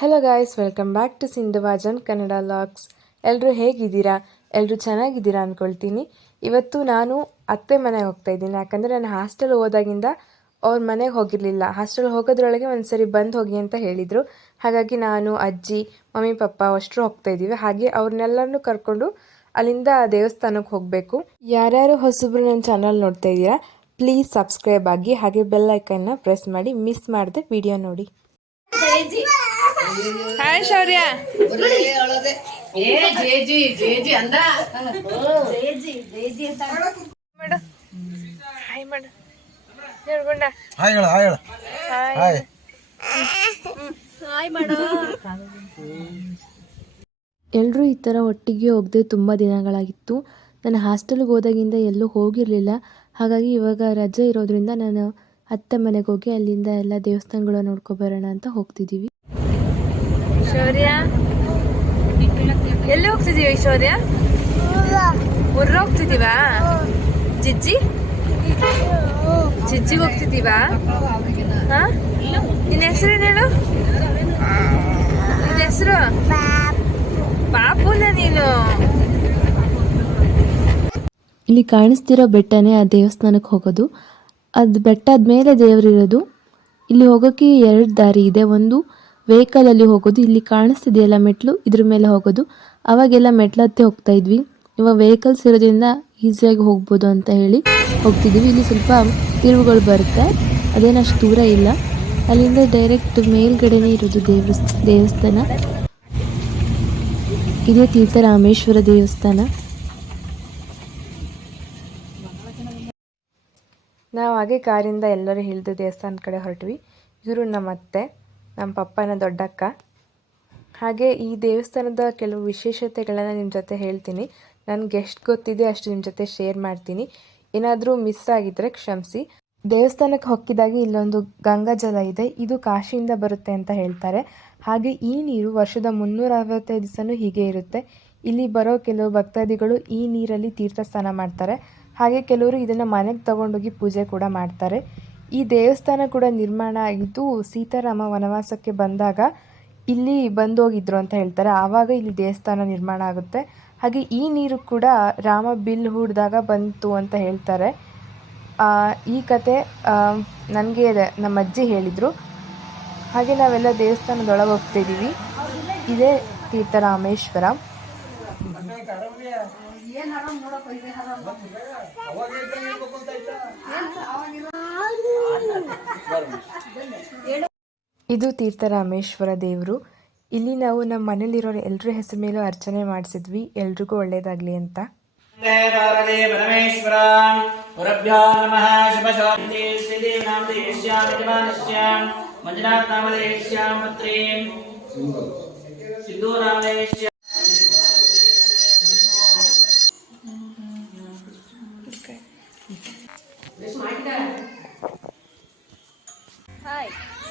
Hello guys welcome back to ಸಿಂಧುವಾಜನ್ Kannada vlogs ಎಲ್ಲರೂ ಹೇಗಿದ್ದೀರಾ? ಎಲ್ಲರೂ ಚೆನ್ನಾಗಿದ್ದೀರಾ ಅಂದ್ಕೊಳ್ತೀನಿ ಇವತ್ತು ನಾನು ಅತ್ತೆ ಮನೆಗೆ ಹೋಗ್ತಾ ಇದ್ದೀನಿ. ಯಾಕಂದರೆ ನಾನು ಹಾಸ್ಟೆಲ್ ಹೋದಾಗಿಂದ ಅವ್ರ ಮನೆಗೆ ಹೋಗಿರಲಿಲ್ಲ. ಹಾಸ್ಟೆಲ್ ಹೋಗೋದ್ರೊಳಗೆ ಒಂದು ಸರಿ ಬಂದು ಹೋಗಿ ಅಂತ ಹೇಳಿದರು. ಹಾಗಾಗಿ ನಾನು, ಅಜ್ಜಿ, ಮಮ್ಮಿ, ಪಪ್ಪ ಅಷ್ಟರು ಹೋಗ್ತಾ ಇದ್ದೀವಿ. ಹಾಗೆ ಅವ್ರನ್ನೆಲ್ಲರನ್ನೂ ಕರ್ಕೊಂಡು ಅಲ್ಲಿಂದ ದೇವಸ್ಥಾನಕ್ಕೆ ಹೋಗಬೇಕು. ಯಾರ್ಯಾರು ಹೊಸಬ್ರು ನನ್ನ ಚಾನಲ್ ನೋಡ್ತಾ ಇದ್ದೀರಾ ಪ್ಲೀಸ್ ಸಬ್ಸ್ಕ್ರೈಬ್ ಆಗಿ ಹಾಗೆ ಬೆಲ್ ಐಕನ್ನ ಪ್ರೆಸ್ ಮಾಡಿ ಮಿಸ್ ಮಾಡಿದೆ ವಿಡಿಯೋ ನೋಡಿ. ಹಾಯ್ ಶೌರ್ಯ. ಏ ಜೇಜಿ ಜೇಜಿ ಅಂದ. ಮಾಡು. ಹಾಯ್ ಮಾಡು. ಹೇಳ್ಕೊಂಡ ಹಾಯ್ ಹೇಳ ಹಾಯ್ ಹೇಳ. ಹಾಯ್. ಎಲ್ಲರೂ ಈ ಥರ ಒಟ್ಟಿಗೆ ಹೋಗದೆ ತುಂಬ ದಿನಗಳಾಗಿತ್ತು. ನಾನು ಹಾಸ್ಟೆಲ್ಗೆ ಹೋದಾಗಿಂದ ಎಲ್ಲೂ ಹೋಗಿರಲಿಲ್ಲ. ಹಾಗಾಗಿ ಇವಾಗ ರಜೆ ಇರೋದ್ರಿಂದ ನಾನು ಅತ್ತೆ ಮನೆಗೆ ಹೋಗಿ ಅಲ್ಲಿಂದ ಎಲ್ಲ ದೇವಸ್ಥಾನಗಳು ನೋಡ್ಕೊಬರೋಣ ಅಂತ ಹೋಗ್ತಿದ್ದೀವಿ ಶೌರ್ಯ ಎಲ್ಲಿ ಹೋಗ್ತಿದೀವಿ ಶೌರ್ಯ ಊರ್ ಹೋಗ್ತಿದೀವಾ? ಜಿಜ್ಜಿ? ಜಿಜ್ಜಿಗೆ ಹೋಗ್ತಿದೀವಾ? ಹಾ? ನಿನ್ನ ಹೆಸರೇನು ಹೇಳು ನಿನ್ನ ಹೆಸರು? ಪಾಪುನ ನೀನು? ಇಲ್ಲಿ ಕಾಣಿಸ್ತಿರೋ ಬೆಟ್ಟನೇ ಆ ದೇವಸ್ಥಾನಕ್ಕೆ ಹೋಗೋದು. ಅದು ಬೆಟ್ಟದ ಮೇಲೆ ದೇವರಿರೋದು. ಇಲ್ಲಿ ಹೋಗೋಕ್ಕೆ ಎರಡು ದಾರಿ ಇದೆ. ಒಂದು ವೆಹಿಕಲಲ್ಲಿ ಹೋಗೋದು, ಇಲ್ಲಿ ಕಾಣಿಸ್ತಿದೆಯಲ್ಲ ಮೆಟ್ಲು, ಇದ್ರ ಮೇಲೆ ಹೋಗೋದು. ಅವಾಗೆಲ್ಲ ಮೆಟ್ಲು ಹತ್ತಿ ಹೋಗ್ತಾ ಇದ್ವಿ. ಇವಾಗ ವೆಹಿಕಲ್ಸ್ ಇರೋದ್ರಿಂದ ಈಸಿಯಾಗಿ ಹೋಗ್ಬೋದು ಅಂತ ಹೇಳಿ ಹೋಗ್ತಿದ್ವಿ ಇಲ್ಲಿ ಸ್ವಲ್ಪ ತಿರುವುಗಳು ಬರುತ್ತೆ. ಅದೇನು ಅಷ್ಟು ದೂರ ಇಲ್ಲ. ಅಲ್ಲಿಂದ ಡೈರೆಕ್ಟ್ ಮೇಲ್ಗಡೆನೇ ಇರೋದು ದೇವಸ್ ದೇವಸ್ಥಾನ. ಇದೇ ತೀರ್ಥರಾಮೇಶ್ವರ ದೇವಸ್ಥಾನ. ನಾವು ಹಾಗೆ ಕಾರಿಂದ ಎಲ್ಲರೂ ಇಳಿದು ದೇವಸ್ಥಾನದ ಕಡೆ ಹೊರಟ್ವಿ. ಇವರು ನಮ್ಮ ಅತ್ತೆ ನಮ್ಮ ಪಪ್ಪನ ದೊಡ್ಡಕ್ಕ. ಹಾಗೆ ಈ ದೇವಸ್ಥಾನದ ಕೆಲವು ವಿಶೇಷತೆಗಳನ್ನು ನಿಮ್ಮ ಜೊತೆ ಹೇಳ್ತೀನಿ. ನನಗೆ ಎಷ್ಟು ಗೊತ್ತಿದೆ, ಅಷ್ಟು ನಿಮ್ಮ ಜೊತೆ ಶೇರ್ ಮಾಡ್ತೀನಿ. ಏನಾದರೂ ಮಿಸ್ ಆಗಿದ್ದರೆ ಕ್ಷಮಿಸಿ. ದೇವಸ್ಥಾನಕ್ಕೆ ಹೊಕ್ಕಿದಾಗ ಇಲ್ಲೊಂದು ಗಂಗಾ ಜಲ ಇದೆ, ಇದು ಕಾಶಿಯಿಂದ ಬರುತ್ತೆ ಅಂತ ಹೇಳ್ತಾರೆ. ಹಾಗೆ ಈ ನೀರು ವರ್ಷದ ಮುನ್ನೂರ ಅರವತ್ತೈದು ದಿವಸನೂ ಹೀಗೆ ಇರುತ್ತೆ. ಇಲ್ಲಿ ಬರೋ ಕೆಲವು ಭಕ್ತಾದಿಗಳು ಈ ನೀರಲ್ಲಿ ತೀರ್ಥ ಸ್ನಾನ ಮಾಡ್ತಾರೆ. ಹಾಗೆ ಕೆಲವರು ಇದನ್ನು ಮನೆಗೆ ತಗೊಂಡೋಗಿ ಪೂಜೆ ಕೂಡ ಮಾಡ್ತಾರೆ. ಈ ದೇವಸ್ಥಾನ ಕೂಡ ನಿರ್ಮಾಣ ಆಗಿದ್ದು ಸೀತಾರಾಮ ವನವಾಸಕ್ಕೆ ಬಂದಾಗ ಇಲ್ಲಿ ಬಂದೋಗಿದ್ರು ಅಂತ ಹೇಳ್ತಾರೆ. ಆವಾಗ ಇಲ್ಲಿ ದೇವಸ್ಥಾನ ನಿರ್ಮಾಣ ಆಗುತ್ತೆ. ಹಾಗೆ ಈ ನೀರು ಕೂಡ ರಾಮ ಬಿಲ್ ಹೂಡಿದಾಗ ಬಂತು ಅಂತ ಹೇಳ್ತಾರೆ. ಈ ಕತೆ ನನಗೆ ನಮ್ಮ ಅಜ್ಜಿ ಹೇಳಿದರು. ಹಾಗೆ ನಾವೆಲ್ಲ ದೇವಸ್ಥಾನದೊಳಗೆ ಹೋಗ್ತಿದ್ದೀವಿ. ಇದೇ ತೀರ್ಥರಾಮೇಶ್ವರ. ಇದು ತೀರ್ಥರಾಮೇಶ್ವರ ದೇವರು. ಇಲ್ಲಿ ನಾವು ನಮ್ಮ ಮನೇಲಿರೋ ಎಲ್ಲರ ಹೆಸರು ಮೇಲೂ ಅರ್ಚನೆ ಮಾಡಿಸಿದ್ವಿ. ಎಲ್ರಿಗೂ ಒಳ್ಳೇದಾಗ್ಲಿ ಅಂತ. ಮಂಜುನಾಥ್ ನಾಮದೇಶ್ಯಾಂ ಪುತ್ರೀಂ ಸಿಂಧೂ. ನಾಮದೇಶ್ಯಾಂ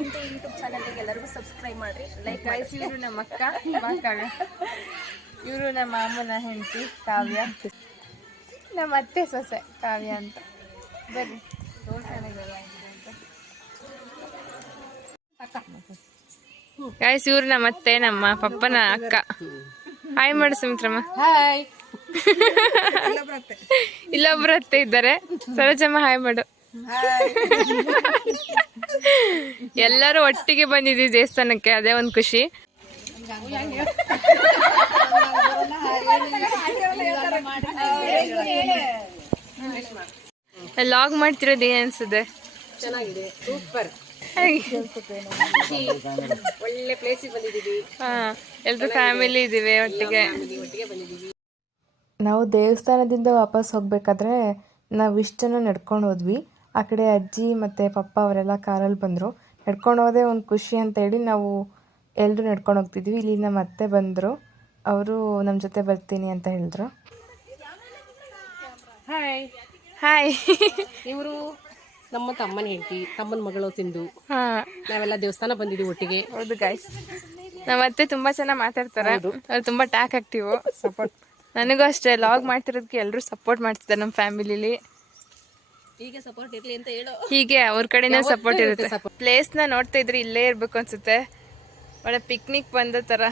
ಸಿಂಧು ಯೂಟ್ಯೂಬ್ ಚಾನಲ್ಗೆ ಎಲ್ಲರಿಗೂ ಸಬ್ಸ್ಕ್ರೈಬ್ ಮಾಡಿರಿ. ಲೈಕ್ ಗೈಸ್ ಇವರು ನಮ್ಮ ಅಕ್ಕ ಕಾವ್ಯ ಇವರು ನಮ್ಮ ಅಮ್ಮನ ಹೆಂಡತಿ ಕಾವ್ಯ. ನಮ್ಮ ಅತ್ತೆ ಸೊಸೆ ಕಾವ್ಯ ಅಂತ. ಬರ್ರಿ. ಗೈಸ್ ಇವ್ರು ನಮ್ಮ ಅತ್ತೆ ನಮ್ಮ ಪಪ್ಪನ ಅಕ್ಕ. ಹಾಯ್ ಮಾಡು ಸುಮಿತ್ರಮ್ಮ. ಹಾಯ್ ಇಲ್ಲೊಬ್ರು ಅತ್ತೆ ಇದ್ದಾರೆ. ಸರೋಜಮ್ಮ ಹಾಯ್ ಮಾಡು. ಎಲ್ಲರೂ ಒಟ್ಟಿಗೆ ಬಂದಿದ್ದೀವಿ ದೇವಸ್ಥಾನಕ್ಕೆ ಅದೇ ಒಂದು ಖುಷಿ. ಲಾಗ್ ಮಾಡ್ತಿರೋದು ಏನ್ ಅನ್ಸುತ್ತೆ? ಚೆನ್ನಾಗಿದೆ ಸೂಪರ್ ಒಳ್ಳೆ ಪ್ಲೇಸಿಗೆ ಬಂದಿದ್ದೀವಿ. ಹಾ ಎಲ್ರು ಫ್ಯಾಮಿಲಿ ಇದೀವಿ ಒಟ್ಟಿಗೆ ಒಟ್ಟಿಗೆ ಬಂದಿದ್ದೀವಿ. ನಾವು ದೇವಸ್ಥಾನದಿಂದ ವಾಪಸ್ ಹೋಗ್ಬೇಕಾದ್ರೆ ನಾವು ಇಷ್ಟು ಜನ ನಡ್ಕೊಂಡು ಹೋದ್ವಿ. ಆ ಕಡೆ ಅಜ್ಜಿ ಮತ್ತು ಪಪ್ಪ ಅವರೆಲ್ಲ ಕಾರಲ್ಲಿ ಬಂದರು. ನಡ್ಕೊಂಡು ಹೋದೆ ಒಂದು ಖುಷಿ ಅಂತ ಹೇಳಿ ನಾವು ಎಲ್ಲರೂ ನಡ್ಕೊಂಡು ಹೋಗ್ತಿದ್ವಿ. ಇಲ್ಲಿ ನಮ್ಮ ಅತ್ತೆ ಬಂದರು. ಅವರು ನಮ್ಮ ಜೊತೆ ಬರ್ತೀನಿ ಅಂತ ಹೇಳಿದ್ರು. ಹಾಯ್ ಹಾಯ್ ಇವರು ನಮ್ಮ ತಮ್ಮನ ಹೆಂಡತಿ ತಮ್ಮನ ಮಗಳು ಸಿಂಧು. ಹಾಂ. ನಾವೆಲ್ಲ ದೇವಸ್ಥಾನ ಬಂದಿದ್ವಿ ಒಟ್ಟಿಗೆ. ಹೌದು ಗಾಯ್ಸ್ ನಮ್ಮ ಅತ್ತೆ ತುಂಬ ಚೆನ್ನಾಗಿ ಮಾತಾಡ್ತಾರೆ. ಅವ್ರು ತುಂಬ ಟ್ಯಾಕ್ ಆಕ್ಟಿವ್ ಸಪೋರ್ಟ್ ನನಗೂ ಅಷ್ಟೇ ಲಾಗ್ ಮಾಡ್ತಿರೋದಕ್ಕೆ ಎಲ್ಲರೂ ಸಪೋರ್ಟ್ ಮಾಡ್ತಿದ್ದಾರೆ ನಮ್ಮ ಫ್ಯಾಮಿಲಿಲಿ ಈಗ ಸಪೋರ್ಟ್ ಇರ್ಲಿ ಅಂತ ಹೇಳೋ. ಹೀಗೆ ಅವ್ರ ಕಡೆನ ಸಪೋರ್ಟ್ ಇರುತ್ತೆ ಪ್ಲೇಸ್ನ ನೋಡ್ತಾ ಇದ್ರೆ ಇಲ್ಲೇ ಇರ್ಬೇಕು ಅನ್ಸುತ್ತೆ. ಒಳ್ಳೆ ಪಿಕ್ನಿಕ್ ಬಂದ ತರ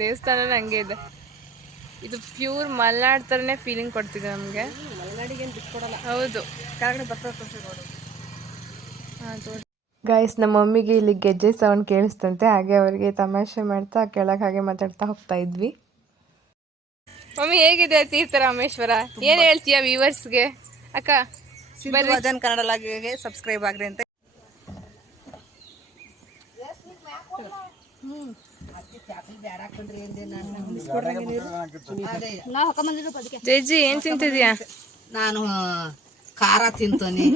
ದೇವಸ್ಥಾನ ಹಂಗೆ ಇದೆ. ಇದು ಪ್ಯೂರ್ ಮಲ್ನಾಡ್ ತರನೇ ಫೀಲಿಂಗ್ ಕೊಡ್ತಿದೆ ನಮ್ಗೆ. ಮಲೆನಾಡಿಗೆ ಬಿಟ್ಕೊಡಲ್ಲ ಹೌದು. ಕೆಳಗಡೆ ಬರ್ತಾ ನೋಡು. ಗಾಯ್ಸ್ ನಮ್ಮ ಮಮ್ಮಿಗೆ ಇಲ್ಲಿ ಗೆಜ್ಜೆ ಸೌಂಡ್ ಕೇಳಿಸ್ತಂತೆ. ಹಾಗೆ ಅವರಿಗೆ ತಮಾಷೆ ಮಾಡ್ತಾ ಕೆಳಗೆ ಹಾಗೆ ಮಾತಾಡ್ತಾ ಹೋಗ್ತಾ ಇದ್ವಿ. ಮಮ್ಮಿ ಹೇಗಿದೆ ತೀರ್ಥರಾಮೇಶ್ವರ ಏನ್ ಹೇಳ್ತೀಯ ವ್ಯೂವರ್ಸ್ಗೆ ಅಕ್ಕ ಭಜನ್ ಕನ್ನಡ ಲಾಗಿಗೆ ಸಬ್ಸ್ಕ್ರೈಬ್ ಆಗ್ರಿ ಅಂತ. ಜೈಜಿ ಏನ್ ತಿಂತಿದ್ಯಾ? ನಾನು ಖಾರ ತಿಂತನಿ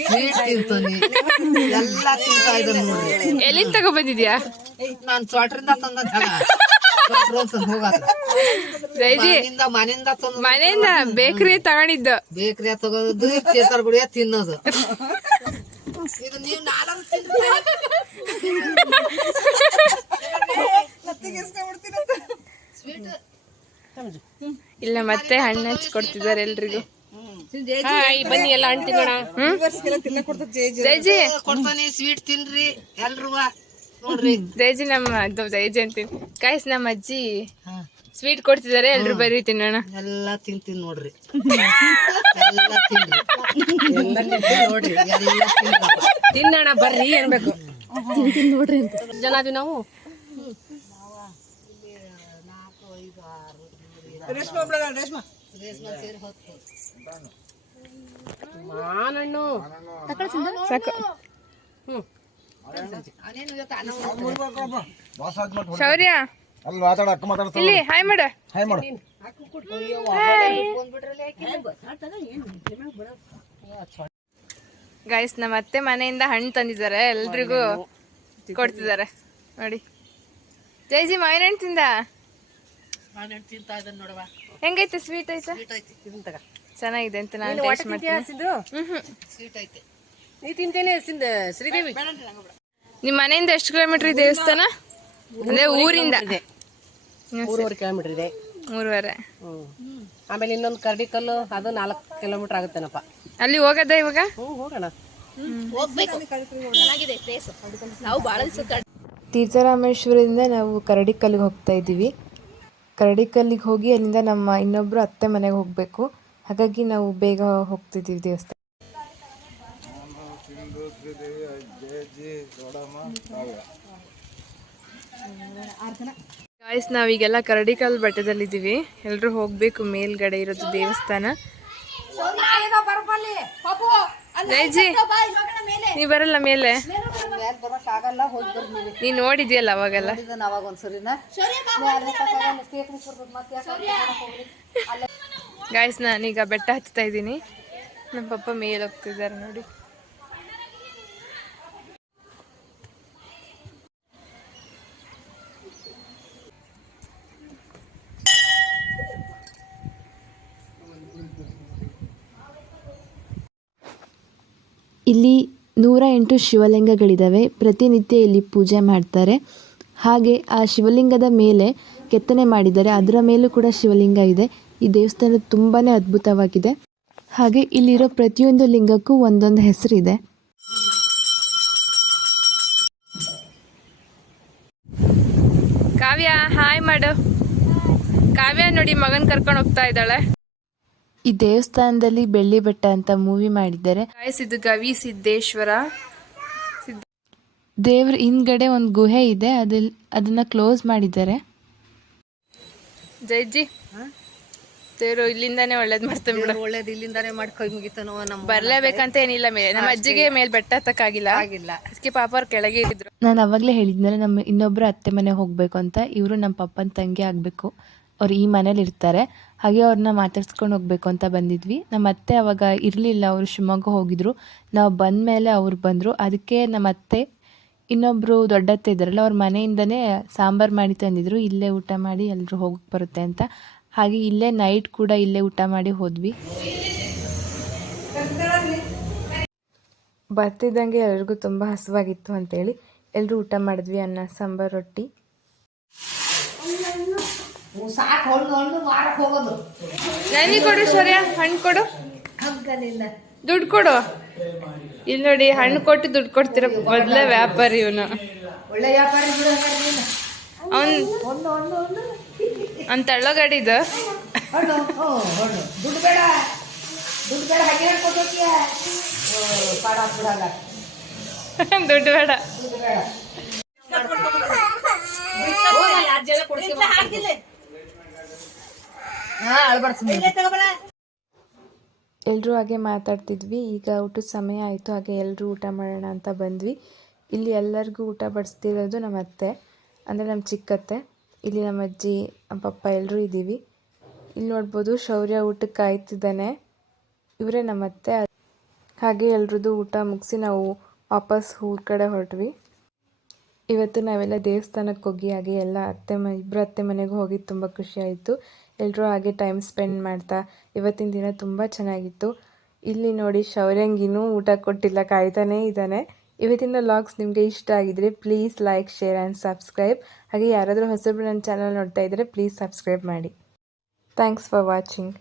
ಸ್ವೀಟ್ ತಿಂತನಿ ಎಲ್ಲ ತಿಂತಾ ಇದ್ದೀನಿ ಎಲ್ಲಿಂದ ತಗೊಬಂದಿದ್ಯಾ ನಾನು ಸ್ವಾಟ್ರಿಂದ ತಂದ ಜೈಜಿ ಮನೆಯಿಂದ ಮನಿಂದ ತಂದ ಮನೆಯಿಂದ ಬೇಕರಿ ತಗೊಂಡಿದ್ದು. ಬೇಕ್ರಿ ತಗೊಂಡು ಕೇಸರ್ ಗುಡಿಯ ತಿನ್ನೋದು. ಇದು ನೀವು ನಾಲ್ಕು ಇಲ್ಲ ಮತ್ತೆ ಹಣ್ಣು ಹಚ್ಚಿ ಕೊಡ್ತಿದ್ದಾರೆ ಎಲ್ರಿಗೂ ಬನ್ನಿ ಎಲ್ಲ ಹಣ್ಣು ತಿನ್ನೋಣ. ಜೈಜಿ ಕೊಡ್ತಾನೆ ಸ್ವೀಟ್ ತಿನ್ರಿ ಎಲ್ರು ನೋಡ್ರಿ ಜೈಜಿ ನಮ್ಮ ಅದು ಜೈಜಿ ಅಂತೀನಿ. ಕಾಯ್ಸ್ ನಮ್ಮ ಅಜ್ಜಿ. ಸ್ವೀಟ್ ಕೊಡ್ತಿದಾರೆ ಎಲ್ರು ಬರ್ರಿ ತಿನ್ನೋಣ. ಎಲ್ಲ ತಿಂತೀನಿ ನೋಡ್ರಿ. ಎಲ್ಲ ತಿನ್ರಿ. ಎಲ್ಲ ತಿಂತೀನಿ ನೋಡ್ರಿ ಎಲ್ಲ ತಿನ್ರಪ್ಪ ತಿನ್ನೋಣ ಬರ್ರಿ ಅನ್ಬೇಕು. ನೋಡ್ರಿ ಅಂತ. ಜನ ಅದಿ ನಾವು ಮಾನಣ್ಣು. ಸಾಕು. ಹ್ಮ್. ಶೌರ್ಯ. ಅಲ್ಲಿ ಮಾತಾಡ ಅಕ್ಕ ಮಾತಾಡ್ತಾ ಇಲ್ಲಿ ಹಾಯ್ ಮಾಡ. ಹಾಯ್ ಮಾಡು. ಗೈಸ್ ನಮ್ಮ ಅತ್ತೆ ಮನೆಯಿಂದ ಹಣ್ಣು ತಂದಿದ್ದಾರೆ. ಎಲ್ರಿಗೂ ಕೊಡ್ತಿದ್ದಾರೆ. ನೋಡಿ. ಜೈಜಿ ಮಾವಿನ ಹಣ್ಣು ತಿಂದ? ಹೆಂಗೈತೆ? ಸ್ವೀಟ್ ಐತೆ ಚೆನ್ನಾಗಿದೆ ಅಂತ ನಾನು ಟೇಸ್ಟ್ ಮಾಡ್ತೀನಿ. ಸ್ವೀಟ್ ಐತೆ ನೀ ತಿಂತೇನೆ ಶ್ರೀದೇವಿ. ನಿಮ್ಮ ಮನೆಯಿಂದ ಎಷ್ಟು ಕಿಲೋಮೀಟರ್ ಇದೆ ದೇವಸ್ಥಾನ? ಅಂದ್ರೆ ಊರಿಂದ. ಮೂರುವರೆ ಕಿಲೋಮೀಟರ್ ಇದೆ. ಮೂರುವರೆ. ಆಮೇಲೆ ಇನ್ನೊಂದು ಕರಡಿಕಲ್ಲು ಅದು ನಾಲ್ಕು ಕಿಲೋಮೀಟರ್ ಆಗುತ್ತೇನಪ್ಪ. ಅಲ್ಲಿ ಹೋಗದ ಇವಾಗ? ಹೋಗೋಣ. ಚೆನ್ನಾಗಿದೆ ಪ್ಲೇಸ್ ನಾವು ಭಾಳ ದಿವಸ ತೀರ್ಥರಾಮೇಶ್ವರದಿಂದ ನಾವು ಕರಡಿಕಲ್ಲಿಗೆ ಹೋಗ್ತಾ ಇದ್ದೀವಿ. ಕರಡಿಕಲ್ಲಿಗೆ ಹೋಗಿ ಅಲ್ಲಿಂದ ನಮ್ಮ ಇನ್ನೊಬ್ರು ಅತ್ತೆ ಮನೆಗೆ ಹೋಗಬೇಕು. ಹಾಗಾಗಿ ನಾವು ಬೇಗ ಹೋಗ್ತಿದ್ದೀವಿ ದೇವಸ್ಥಾನ. ಗಾಯ್ಸ್ ನಾವೀಗೆಲ್ಲ ಕರಡಿಕಲ್ ಬೆಟ್ಟದಲ್ಲಿದ್ದೀವಿ. ಎಲ್ಲರೂ ಹೋಗಬೇಕು, ಮೇಲ್ಗಡೆ ಇರೋದು ದೇವಸ್ಥಾನ. ನೀ ಬರಲ್ಲ ಮೇಲೆ? ನೀ ನೋಡಿದ್ಯಲ್ಲ ಅವಾಗೆಲ್ಲ? ಗಾಯಸ್ ಗಾಯ್ಸ್ ನಾನೀಗ ಬೆಟ್ಟ ಹಚ್ತಾ ಇದ್ದೀನಿ. ನಮ್ಮ ಪಪ್ಪ ಮೇಲೆ ಹೋಗ್ತಿದ್ದಾರೆ ನೋಡಿ. ಇಲ್ಲಿ ನೂರ ಎಂಟು ಶಿವಲಿಂಗಗಳಿದ್ದಾವೆ ಪ್ರತಿನಿತ್ಯ ಇಲ್ಲಿ ಪೂಜೆ ಮಾಡ್ತಾರೆ. ಹಾಗೆ ಆ ಶಿವಲಿಂಗದ ಮೇಲೆ ಕೆತ್ತನೆ ಮಾಡಿದ್ದಾರೆ. ಅದರ ಮೇಲೂ ಕೂಡ ಶಿವಲಿಂಗ ಇದೆ. ಈ ದೇವಸ್ಥಾನ ತುಂಬಾ ಅದ್ಭುತವಾಗಿದೆ. ಹಾಗೆ ಇಲ್ಲಿರೋ ಪ್ರತಿಯೊಂದು ಲಿಂಗಕ್ಕೂ ಒಂದೊಂದು ಹೆಸರಿದೆ. ಕಾವ್ಯ, ಹಾಯ್ ಮಾಡು. ಕಾವ್ಯ ನೋಡಿ ಮಗನ್ ಕರ್ಕೊಂಡು ಹೋಗ್ತಾ ಇದ್ದಾಳೆ. ಈ ದೇವಸ್ಥಾನದಲ್ಲಿ ಬೆಳ್ಳಿ ಬೆಟ್ಟ ಅಂತ ಮೂವಿ ಮಾಡಿದ್ದಾರೆ. ಇದು ಗವಿ ಸಿದ್ದೇಶ್ವರ ದೇವ್ರ ಹಿಂದ್ಗಡೆ ಒಂದು ಗುಹೆ ಇದೆ ಅದಲ್ಲಿ ಅದನ್ನ ಕ್ಲೋಸ್ ಮಾಡಿದ್ದಾರೆ. ಜೈಜಿ ದೇವ್ರು ಇಲ್ಲಿಂದಾನೇ ಒಳ್ಳೇದ್ ಮಾಡ್ತೇವೆ ಮೇಡಮ್ ಒಳ್ಳೇದು ಇಲ್ಲಿಂದಾನೇ ಮಾಡ್ಕೊಂಡು ಕೈ ಮುಗಿತಾನೋ ನಮ್ಮ ಬರ್ಲೇಬೇಕಂತ ಏನಿಲ್ಲ ಮೇಲೆ ನಮ್ಮ ಅಜ್ಜಿಗೆ ಮೇಲ್ ಬೆಟ್ಟ ಹತ್ತಕ್ಕಾಗಿಲ್ಲ. ಆಗಿಲ್ಲ. ಅದಕ್ಕೆ ಪಾಪ ಅವ್ರು ಕೆಳಗೆ ಇದ್ರು. ನಾನು ಅವಾಗಲೇ ಹೇಳಿದ್ನಲ್ಲ ನಮ್ಮ ಇನ್ನೊಬ್ರು ಅತ್ತೆ ಮನೆ ಹೋಗ್ಬೇಕು ಅಂತ. ಇವರು ನಮ್ಮ ಪಪ್ಪನ ತಂಗಿ ಆಗಬೇಕು. ಅವ್ರು ಈ ಮನೇಲಿ ಇರ್ತಾರೆ. ಹಾಗೆ ಅವ್ರನ್ನ ಮಾತಾಡ್ಸ್ಕೊಂಡು ಹೋಗ್ಬೇಕು ಅಂತ ಬಂದಿದ್ವಿ. ನಮ್ಮ ಅತ್ತೆ ಅವಾಗ ಇರಲಿಲ್ಲ, ಅವರು ಶಿವಮೊಗ್ಗ ಹೋಗಿದ್ರು. ನಾವು ಬಂದ ಮೇಲೆ ಅವ್ರು ಬಂದರು. ಅದಕ್ಕೆ ನಮ್ಮ ಅತ್ತೆ ಇನ್ನೊಬ್ಬರು ದೊಡ್ಡತ್ತೆ ಇದ್ದಾರಲ್ಲ, ಅವ್ರ ಮನೆಯಿಂದನೇ ಸಾಂಬಾರು ಮಾಡಿ ತಂದಿದ್ರು. ಇಲ್ಲೇ ಊಟ ಮಾಡಿ ಎಲ್ಲರೂ ಹೋಗಕ್ಕೆ ಬರುತ್ತೆ ಅಂತ. ಹಾಗೆ ಇಲ್ಲೇ ನೈಟ್ ಕೂಡ ಇಲ್ಲೇ ಊಟ ಮಾಡಿ ಹೋದ್ವಿ. ಬರ್ತಿದ್ದಂಗೆ ಎಲ್ರಿಗೂ ತುಂಬ ಹಸುವಾಗಿತ್ತು ಅಂತೇಳಿ ಎಲ್ಲರೂ ಊಟ ಮಾಡಿದ್ವಿ ಅನ್ನ, ಸಾಂಬಾರ್, ರೊಟ್ಟಿ. ಸಾಕು ಹೋಗೋದು. ನನಗೆ ಕೊಡು ಸೂರ್ಯ ಹಣ್ಣು ಕೊಡು. ದುಡ್ಡು ಕೊಡು. ಇಲ್ಲಿ ನೋಡಿ ಹಣ್ಣು ಕೊಟ್ಟು ದುಡ್ಡು ಕೊಡ್ತೀರ ಮೊದ್ಲೇ ವ್ಯಾಪಾರಿ ಇವನು. ಒಳ್ಳೆ ವ್ಯಾಪಾರಿ. ಅವನ್ ತಳ್ಳೋ ಗಾಡಿದು ಹಣ್ಣು ದುಡ್ಡು ಬೇಡ. ದುಡ್ಡು ಬೇಡ ಹಾಗೆ ದುಡ್ಡು ಬೇಡ. ದುಡ್ಡು ಬೇಡ. ಎಲ್ಲರೂ ಹಾಗೆ ಮಾತಾಡ್ತಿದ್ವಿ. ಈಗ ಊಟದ ಸಮಯ ಆಯಿತು. ಹಾಗೆ ಎಲ್ಲರೂ ಊಟ ಮಾಡೋಣ ಅಂತ ಬಂದ್ವಿ. ಇಲ್ಲಿ ಎಲ್ಲರಿಗೂ ಊಟ ಬಡಿಸ್ತಿರೋದು ನಮ್ಮ ಅತ್ತೆ. ಅಂದರೆ ನಮ್ಮ ಚಿಕ್ಕತ್ತೆ. ಇಲ್ಲಿ ನಮ್ಮ ಅಜ್ಜಿ ನಮ್ಮ ಪಪ್ಪ ಎಲ್ಲರೂ ಇದ್ದೀವಿ. ಇಲ್ಲಿ ನೋಡ್ಬೋದು ಶೌರ್ಯ ಊಟಕ್ಕೆ ಕಾಯ್ತಿದ್ದಾನೆ. ಇವರೇ ನಮ್ಮ ಅತ್ತೆ. ಹಾಗೆ ಎಲ್ರದ್ದು ಊಟ ಮುಗಿಸಿ ನಾವು ವಾಪಸ್ ಊರ ಕಡೆ ಹೊರಟ್ವಿ. ಇವತ್ತು ನಾವೆಲ್ಲ ದೇವಸ್ಥಾನಕ್ಕೆ ಹೋಗಿ ಹಾಗೆ ಎಲ್ಲ ಅತ್ತೆ ಮ ಇಬ್ಬರು ಅತ್ತೆ ಮನೆಗೆ ಹೋಗಿ ತುಂಬ ಖುಷಿ ಆಯಿತು ಎಲ್ಲರೂ ಹಾಗೆ ಟೈಮ್ ಸ್ಪೆಂಡ್ ಮಾಡ್ತಾ, ಇವತ್ತಿನ ದಿನ ತುಂಬ ಚೆನ್ನಾಗಿತ್ತು. ಇಲ್ಲಿ ನೋಡಿ ಶೌರ್ಯಂಗಿನೂ ಊಟ ಕೊಟ್ಟಿಲ್ಲ, ಕಾಯ್ತಾನೇ ಇದ್ದಾನೆ. ಇವತ್ತಿನ ಲಾಗ್ಸ್ ನಿಮಗೆ ಇಷ್ಟ ಆಗಿದ್ರೆ please like share and subscribe ಹಾಗೆ ಯಾರಾದರೂ ಹೊಸಬ್ರು ನನ್ನ ಚಾನಲ್ ನೋಡ್ತಾ ಇದ್ದರೆ ಪ್ಲೀಸ್ ಸಬ್ಸ್ಕ್ರೈಬ್ ಮಾಡಿ. Thanks for watching